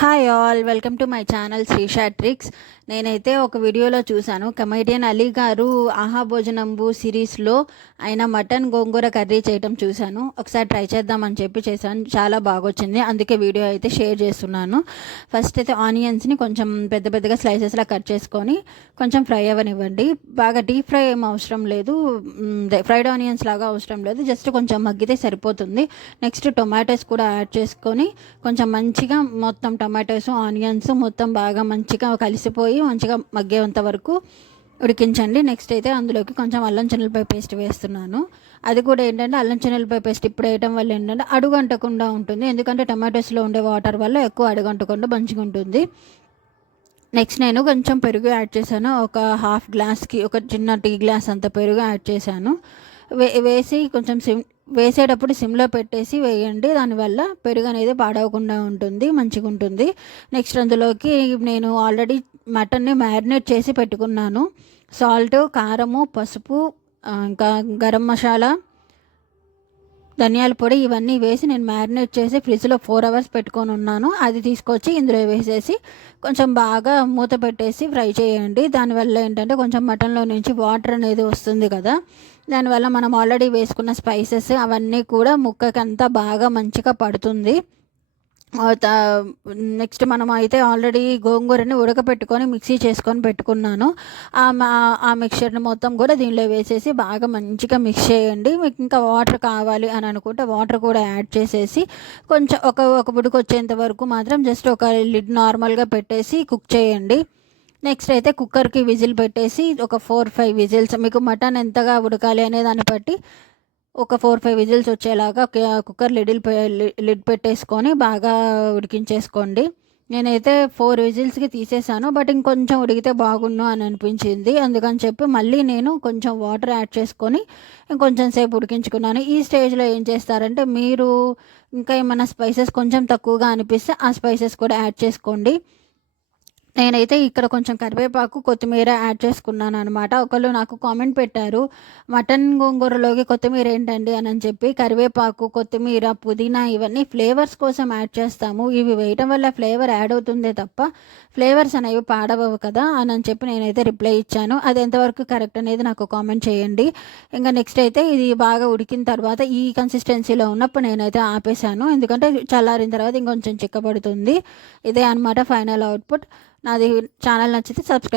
Hi all, welcome to my channel Srisha tricks. నేనైతే ఒక వీడియోలో చూశాను, కమెడియన్ అలీ గారు ఆహా భోజనంబు సిరీస్లో ఆయన మటన్ గోంగూర కర్రీ చేయటం చూశాను. ఒకసారి ట్రై చేద్దామని చెప్పి చేశాను, చాలా బాగా వచ్చింది. అందుకే వీడియో అయితే షేర్ చేస్తున్నాను. ఫస్ట్ అయితే ఆనియన్స్ని కొంచెం పెద్ద పెద్దగా స్లైసెస్లా కట్ చేసుకొని కొంచెం ఫ్రై అవ్వనివ్వండి. బాగా డీప్ ఫ్రై ఏం అవసరం లేదు, ఫ్రైడ్ ఆనియన్స్ లాగా అవసరం లేదు, జస్ట్ కొంచెం మగ్గితే సరిపోతుంది. నెక్స్ట్ టొమాటోస్ కూడా యాడ్ చేసుకొని కొంచెం మంచిగా మొత్తం టమాటోస్ ఆనియన్స్ మొత్తం బాగా మంచిగా కలిసిపోయి మంచిగా మగ్గేంత వరకు ఉడికించండి. నెక్స్ట్ అయితే అందులోకి కొంచెం అల్లం చిన్నులపాయ పేస్ట్ వేస్తున్నాను. అది కూడా ఏంటంటే అల్లం చిన్నులపాయ పేస్ట్ ఇప్పుడు వేయడం వల్ల ఏంటంటే అడుగంటకుండా ఉంటుంది, ఎందుకంటే టమాటోస్లో ఉండే వాటర్ వల్ల ఎక్కువ అడుగంటకుండా మంచిగా ఉంటుంది. నెక్స్ట్ నేను కొంచెం పెరుగు యాడ్ చేశాను, ఒక హాఫ్ గ్లాస్కి ఒక చిన్న టీ గ్లాస్ అంత పెరుగు యాడ్ చేశాను. వేసి కొంచెం వేసేటప్పుడు సిమ్లో పెట్టేసి వేయండి, దానివల్ల పెరుగు అనేది పాడవకుండా ఉంటుంది, మంచిగా ఉంటుంది. నెక్స్ట్ అందులోకి నేను ఆల్రెడీ మటన్ని మ్యారినేట్ చేసి పెట్టుకున్నాను. సాల్ట్, కారము, పసుపు, ఇంకా గరం మసాలా, ధనియాల పొడి ఇవన్నీ వేసి నేను మ్యారినేట్ చేసి ఫ్రిడ్జ్లో 4 అవర్స్ పెట్టుకొని ఉన్నాను. అది తీసుకొచ్చి ఇందులో వేసేసి కొంచెం బాగా మూత పెట్టేసి ఫ్రై చేయండి. దానివల్ల ఏంటంటే కొంచెం మటన్లో నుంచి వాటర్ అనేది వస్తుంది కదా, దానివల్ల మనం ఆల్రెడీ వేసుకున్న స్పైసెస్ అవన్నీ కూడా ముక్కకి అంతా బాగా మంచిగా పడుతుంది. నెక్స్ట్ మనం అయితే ఆల్రెడీ గోంగూరని ఉడకపెట్టుకొని మిక్సీ చేసుకొని పెట్టుకున్నాను. ఆ మిక్చర్ని మొత్తం కూడా దీనిలో వేసేసి బాగా మంచిగా మిక్స్ చేయండి. మీకు ఇంకా వాటర్ కావాలి అని అనుకుంటే వాటర్ కూడా యాడ్ చేసేసి కొంచెం ఒక ఉడుకు వచ్చేంత వరకు మాత్రం జస్ట్ ఒక లిడ్ నార్మల్గా పెట్టేసి కుక్ చేయండి. నెక్స్ట్ అయితే కుక్కర్కి విజిల్ పెట్టేసి ఒక 4-5 విజిల్స్, మీకు మటన్ ఎంతగా ఉడకాలి అనే దాన్ని బట్టి ఒక 4-5 విజిల్స్ వచ్చేలాగా కుక్కర్ లిడ్ పెట్టేసుకొని బాగా ఉడికించేసుకోండి. నేనైతే 4 విజిల్స్కి తీసేసాను, బట్ ఇంకొంచెం ఉడికితే బాగుండు అని అనిపించింది. అందుకని చెప్పి మళ్ళీ నేను కొంచెం వాటర్ యాడ్ చేసుకొని ఇంకొంచెం సేపు ఉడికించుకున్నాను. ఈ స్టేజ్లో ఏం చేస్తారంటే మీరు ఇంకా ఏమైనా స్పైసెస్ కొంచెం తక్కువగా అనిపిస్తే ఆ స్పైసెస్ కూడా యాడ్ చేసుకోండి. నేనైతే ఇక్కడ కొంచెం కరివేపాకు, కొత్తిమీర యాడ్ చేసుకున్నాను అనమాట. ఒకళ్ళు నాకు కామెంట్ పెట్టారు, మటన్ గోంగూరలోకి కొత్తిమీర ఏంటండి అని చెప్పి. కరివేపాకు, కొత్తిమీర, పుదీనా ఇవన్నీ ఫ్లేవర్స్ కోసం యాడ్ చేస్తాము, ఇవి వేయటం వల్ల ఫ్లేవర్ యాడ్ అవుతుందే తప్ప ఫ్లేవర్స్ అనేవి పాడవవు కదా అని చెప్పి నేనైతే రిప్లై ఇచ్చాను. అది ఎంతవరకు కరెక్ట్ అనేది నాకు కామెంట్ చేయండి. ఇంకా నెక్స్ట్ అయితే ఇది బాగా ఉడికిన తర్వాత ఈ కన్సిస్టెన్సీలో ఉన్నప్పుడు నేనైతే ఆపేసాను, ఎందుకంటే చల్లారిన తర్వాత ఇంకొంచెం చిక్కబడుతుంది. ఇదే అనమాట ఫైనల్ అవుట్పుట్. నాది ఛానల్ నచ్చితే సబ్స్క్రైబ్.